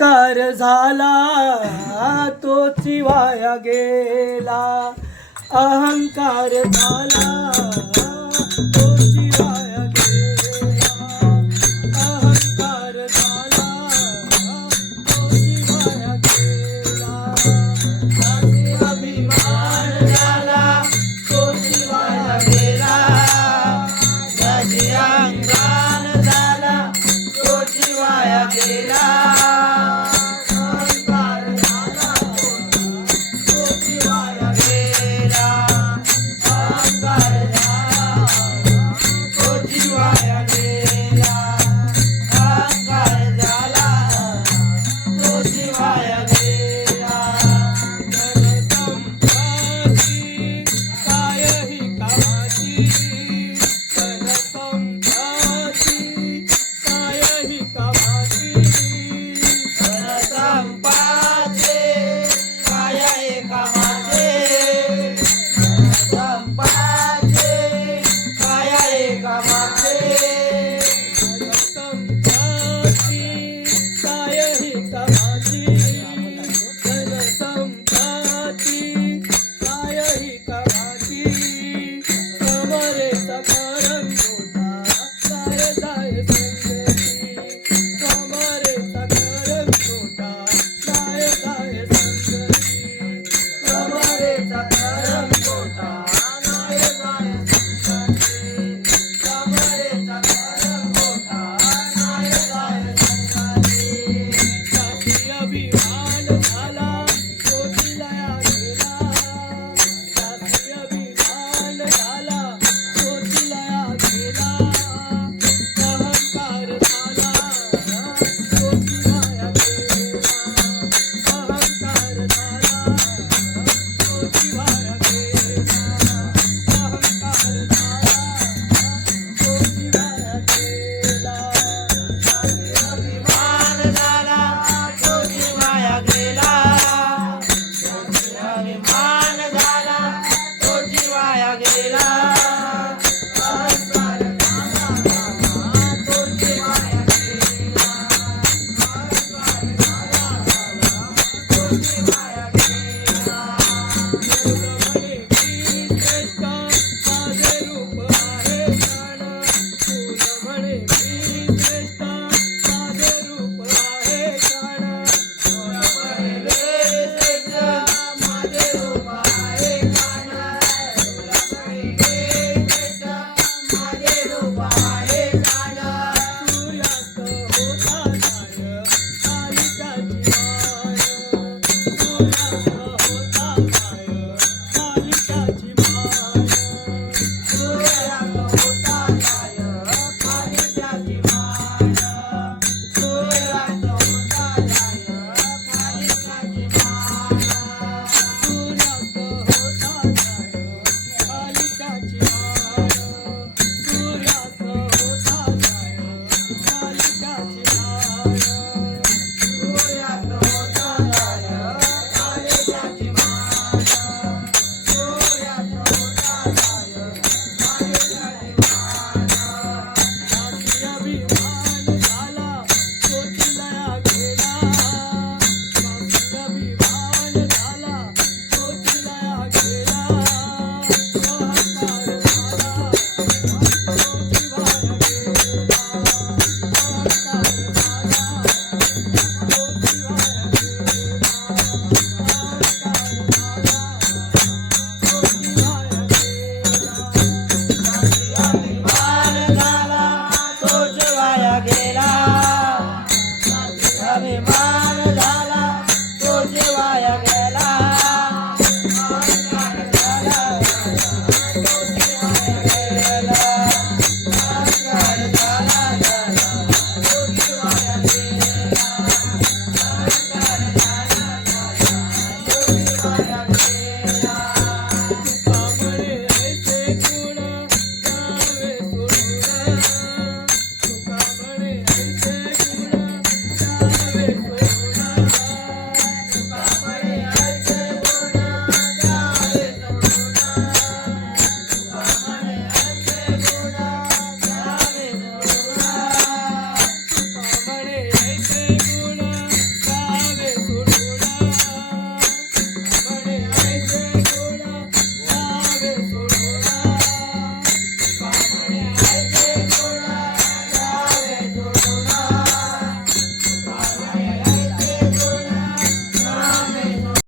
अहंकार झाला तोची वाया गेला, अहंकार झाला तोची वाया गेला, अहंकार झाला तोची वाया गेला, त्याचे अभिमान झाला तोची वाया गेला, त्याचे अहंकार झाला तोची वाया गेला, अहंकार झाला तोची वाया गेला, अहंकार झाला तोची वाया गेला, अहंकार झाला तोची वाया गेला, धनसंपत्ती कायही कामाची, धनसंपत्ती कायही कामाची, धनसंपत्ती कायही कामाची, धनसंपत्ती कायही कामाची, धनसंपत्ती कायही कामाची, धनसंपत्ती कायही कामाची, कमरेचा करंगोटा काय जाय संगती, कमरेचा करंगोटा काय जाय संगती, कमरेचा करंगोटा काय जाय संगती, कमरेचा करंगोटा काय जाय संगती, त्याची अभिमान झाला तोची लया गेला, त्याची अभिमान झाला तोची लया गेला, अहंकार झाला तोची वाया गेला, अहंकार झाला तोची वाया गेला, अहंकार झाला तोची वाया गेला, त्याचे अभिमान झाला तोची वाया गेला, त्याचे अभिमान झाला तोची वाया गेला, अहंकार झाला तोची वाया गेला, अहंकार झाला तोची वाया गेला.